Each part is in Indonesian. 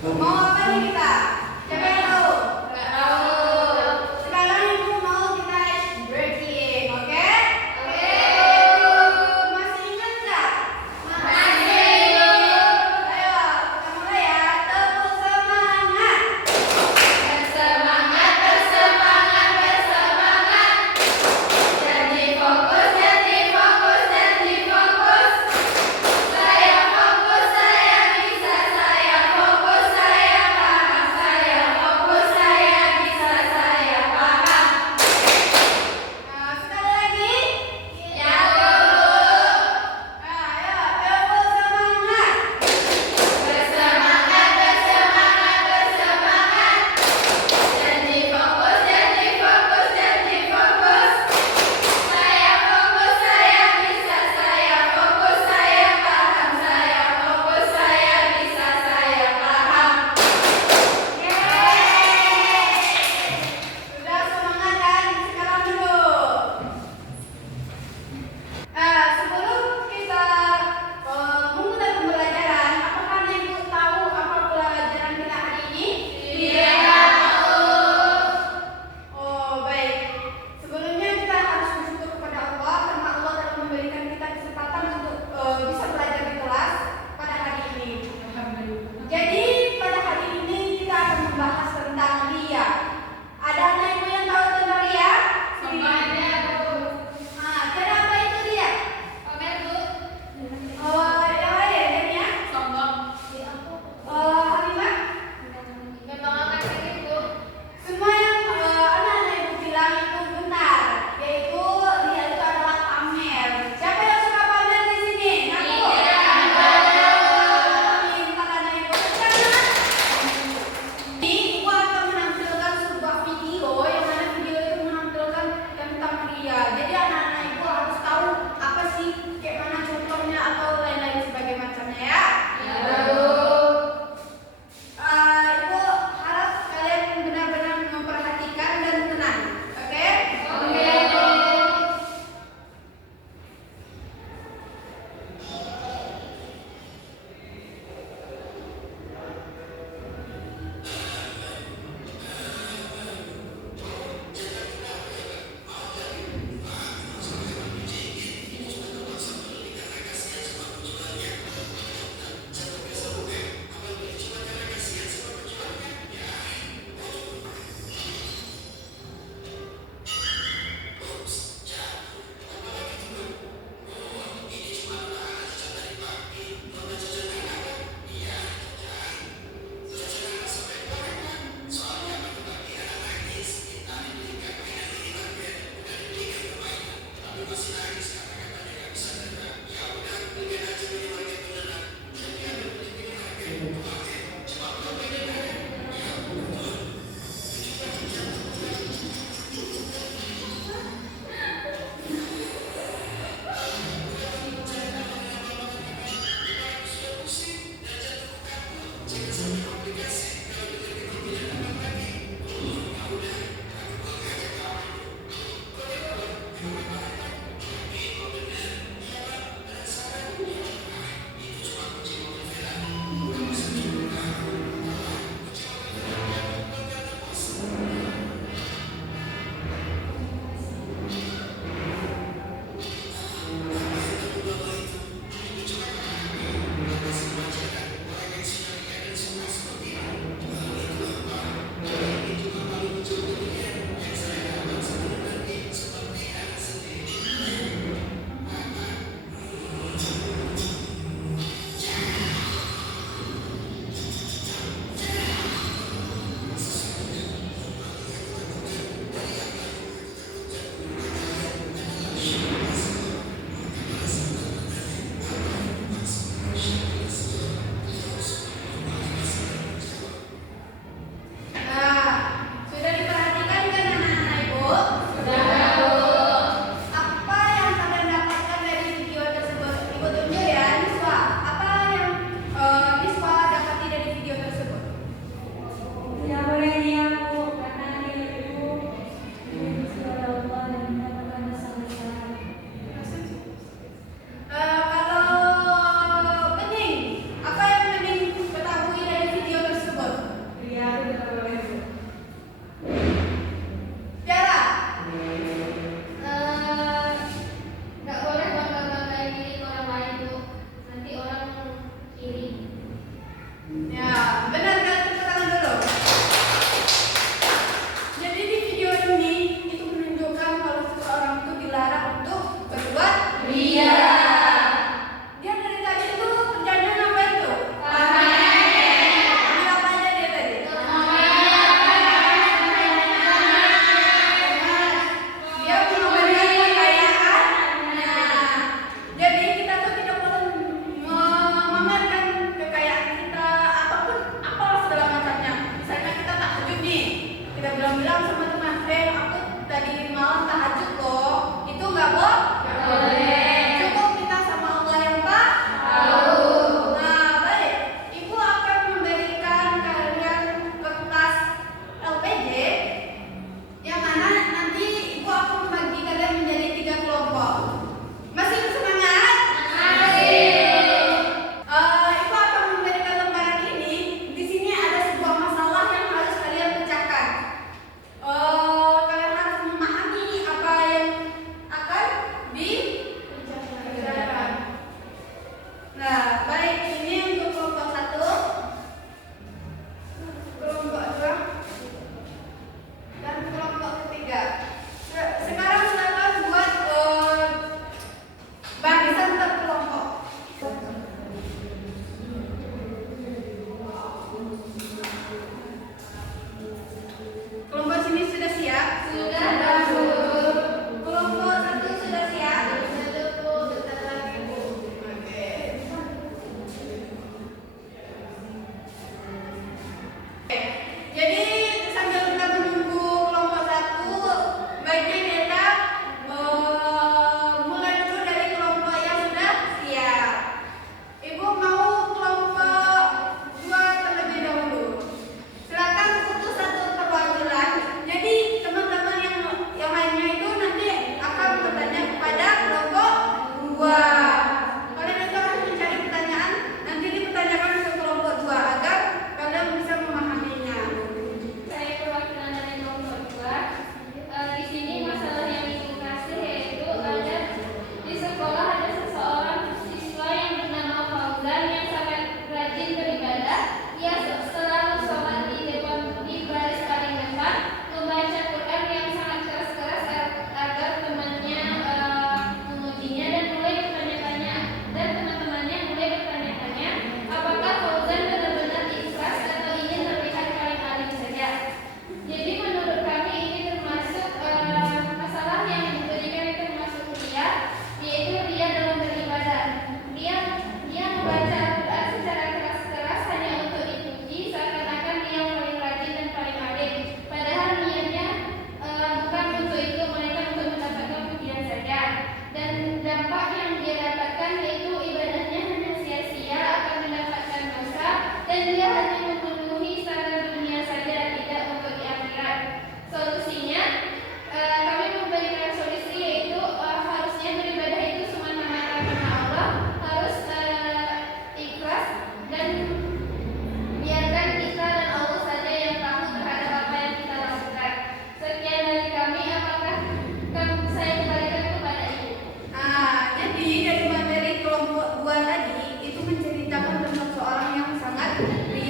Mau apa nih kita? Siapa yang tahu? Nggak tahu. Sekarang ibu mau kita ice breaking, oke? Oke. Masih ingat nggak? Masih. Ayo kita mulai ya. Tepuk semangat. Bersemangat, bersemangat, bersemangat. Jadi fokus, jadi fokus, jadi fokus. Saya fokus, saya bisa, saya fokus, saya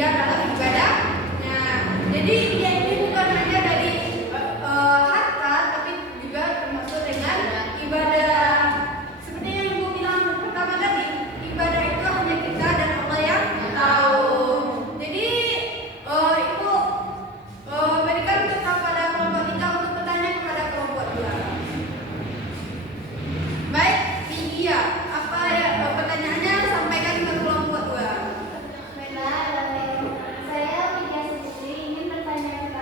dia dalam ibadahnya. Jadi dia ini bukan hanya dari harta, tapi juga termasuk dengan ibadah. Seperti yang Ibu bilang pertama tadi, ibadah itu hanya kita dan Allah yang tahu. Jadi Ibu berikan kepada kelompok kita untuk bertanya kepada kelompok 2. Baik, Lydia, apa ya pertanyaannya, sampaikan ke kelompok 2. Baiklah, saya Lydia Sutri ingin bertanya kepada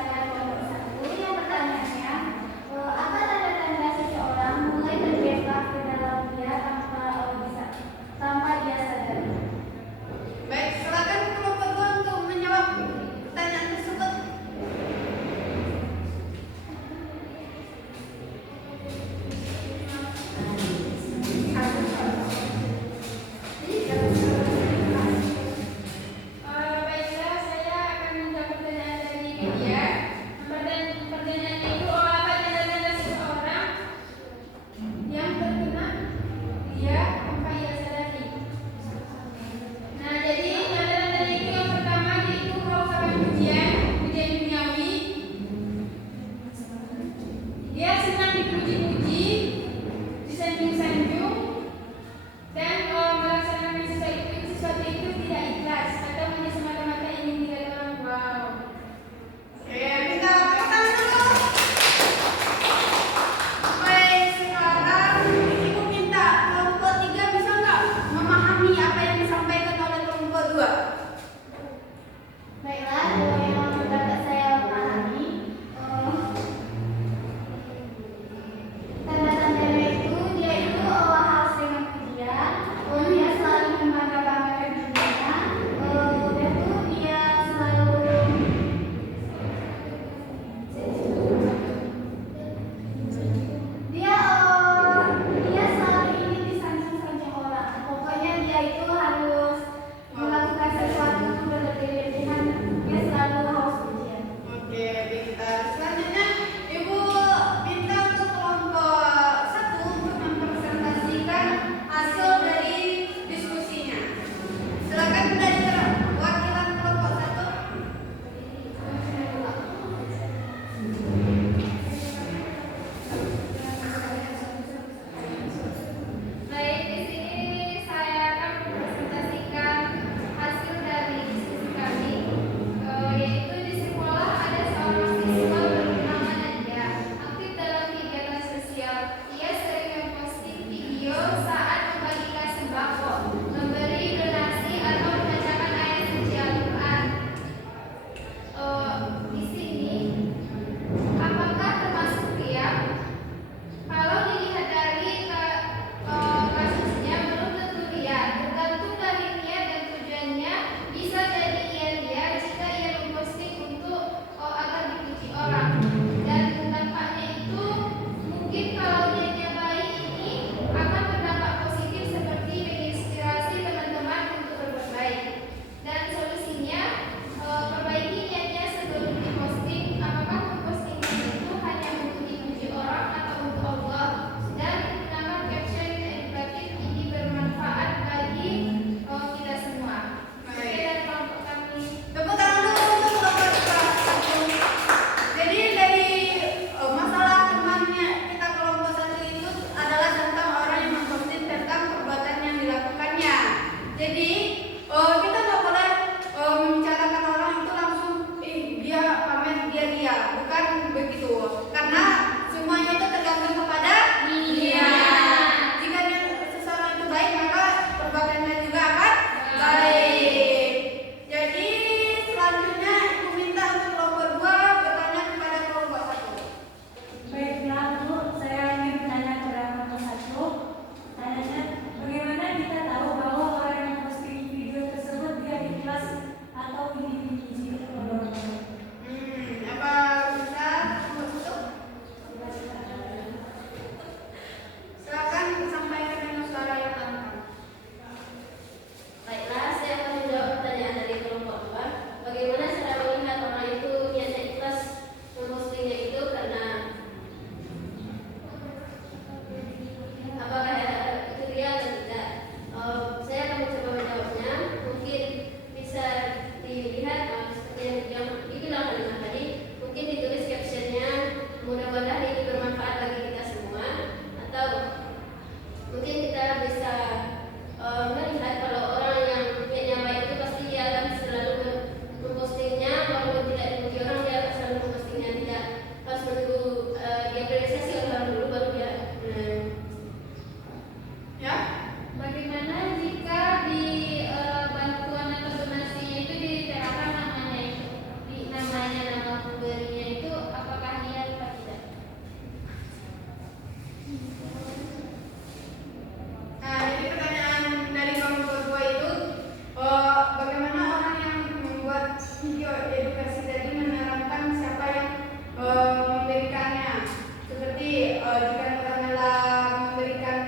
video edukasi tadi menerangkan siapa yang memberikannya. Seperti jika katakanlah memberikan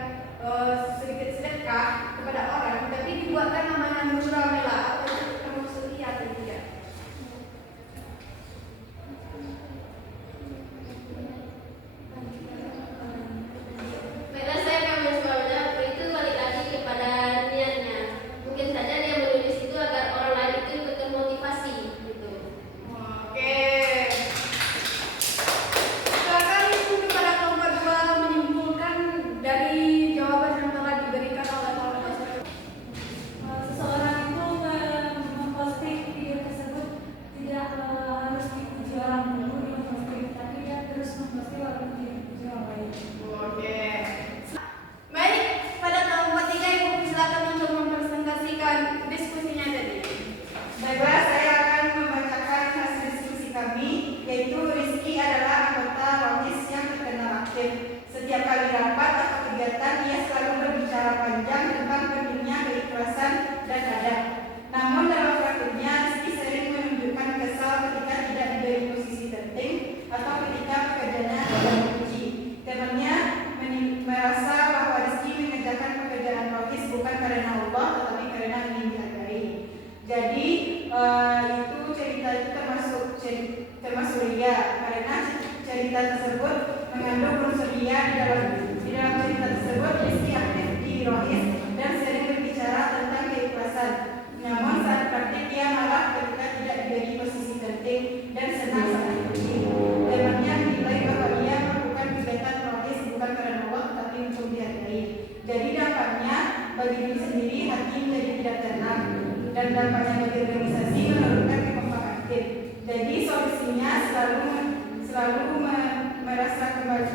sedikit sedekah kepada orang, tapi dibuatkan namanya Nurramela, apa itu termasuk iya atau tidak? Baiklah, saya akan menjawabnya. Itu balik lagi kepada niatnya. Mungkin saja dia menulis itu agar orang lain itu ikut termotivasi gitu. Oke. Silakan kepada kelompok 2 menyimpulkan dari jawaban yang telah diberikan oleh kelompok 1. Seseorang itu memposting video tersebut tidak harus dipuji orang dulu di memposting, tapi dia terus memposting walaupun tidak dipuji orang lain. Oke. Baik, pada kelompok 3 Ibu silakan untuk mempresentasikan diskusinya tadi. Baiklah, saya akan membacakan hasil diskusi kami, yaitu Rizky adalah anggota Rohis yang terkenal aktif. Setiap kali rapat atau kegiatan, ia selalu berbicara panjang tentang pentingnya keikhlasan dan adab. Namun dalam praktiknya, Rizky sering menunjukkan kesal ketika tidak diberi posisi penting atau ketika pekerjaannya tidak dipuji. Temannya merasa bahwa Rizky mengerjakan pekerjaan Rohis bukan karena Allah, tetapi karena ingin dihargai. Jadi itu cerita itu termasuk ria, karena cerita tersebut mengandung unsur ria di dalam cerita tersebut. Rizky aktif di Rohis dan sering berbicara tentang keikhlasan. Namun saat praktik ia malah ketika tidak diberi posisi penting dan senang saat dipuji. Temannya menilai bahwa ia melakukan kegiatan Rohis bukan karena Allah tetapi untuk dihargai. Jadi dampaknya bagi diri sendiri hati menjadi tidak tenang, dan dampaknya bagi organisasi menurunkan kekompakan aktif. Jadi solusinya selalu merasa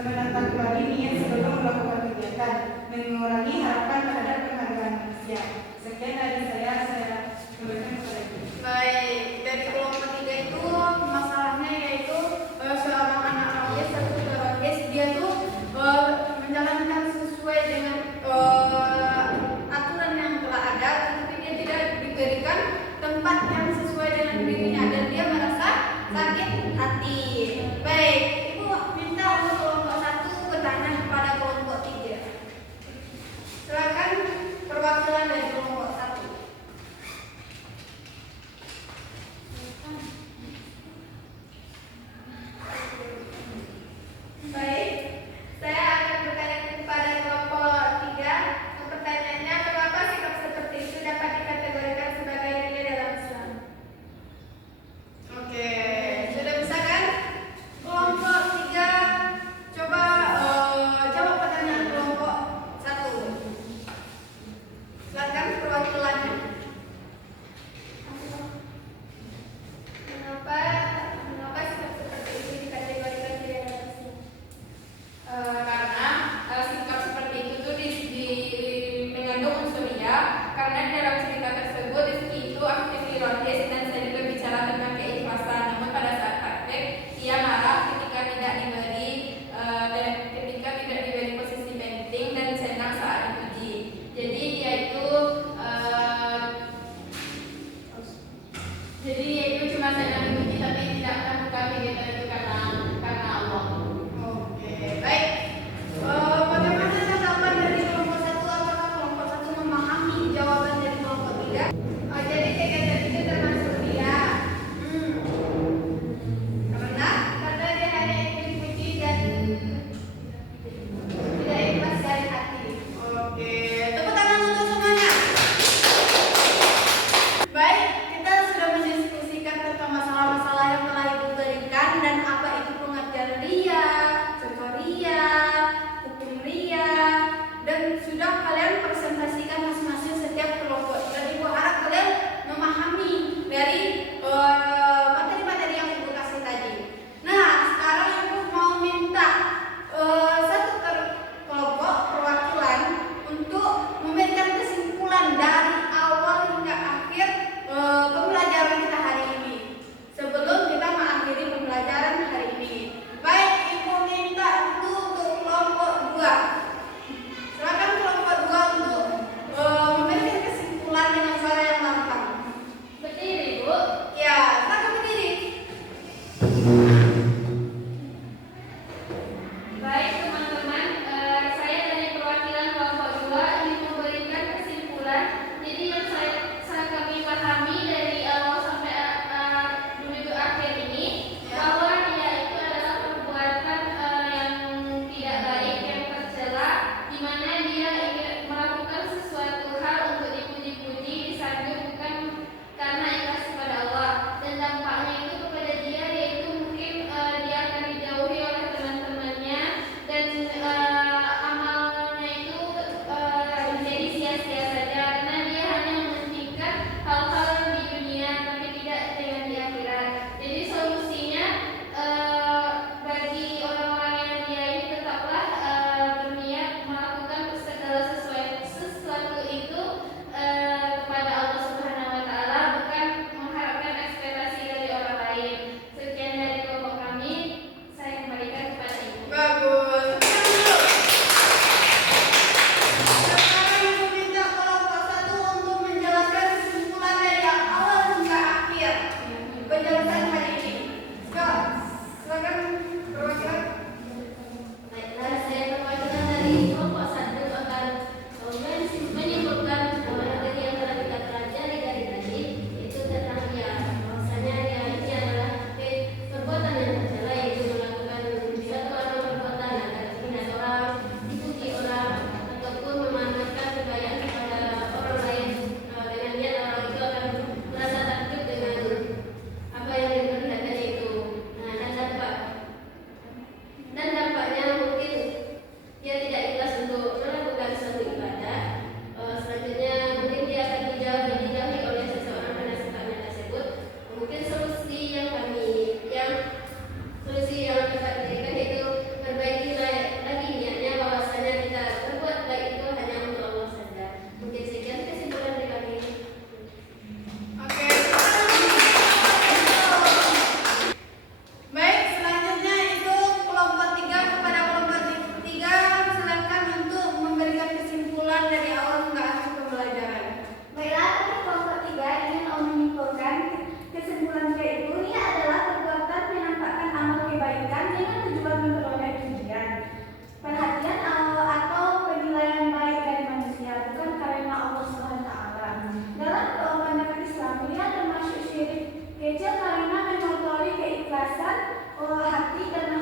menatap kembali niat sebelum melakukan kegiatan, mengurangi harapan terhadap penghargaan manusia. Sekian dari saya kembalikan kepada Ibu. Baik, dari kelompok 3 itu masalahnya yaitu seorang anak Rohis, satu Rohis, dia tuh menjalankan sesuai dengan aturan yang telah ada, tetapi dia tidak diberikan tempat yang sesuai dengan dirinya dan dia merasa sakit hati. Baik, Ibu minta untuk kelompok 1 bertanya kepada kelompok 3. Silakan perwakilan dari kelompok 1. Baik, saya akan bertanya kepada kelompok 3. Pertanyaannya, mengapa sikap seperti itu dapat dikategorikan sebagai ria dalam Islam? Oke, sudah bisa kan? Kelompok 3, coba jawab pertanyaan kelompok 1. Silakan perwakilannya. Mengapa sikap seperti itu dikategorikan ria dalam Islam? Karena sikap seperti itu tuh mengandung unsur ria, karena di dalam cerita tersebut Rizky itu aktif di Rohis dan sering berbicara tentang keikhlasan. Namun pada saat praktek ia marah ketika tidak diberi posisi penting dan senang saat dipuji. Jadi dia itu cuma senang dipuji tapi tidak melakukan kegiatan itu karena Allah. Oke, baik. Bagaimana tanggapan dari kelompok 1? Apakah kelompok 1 memahami jawaban dari kelompok 3? Jadi kegiatan itu termasuk ria. Karena dia hanya ingin dipuji dan tidak ikhlas dari hati. Oke, tepuk tangan untuk semuanya. Baik, kita sudah mendiskusikan tentang masalah Kece karena memotori keikhlasan hati dan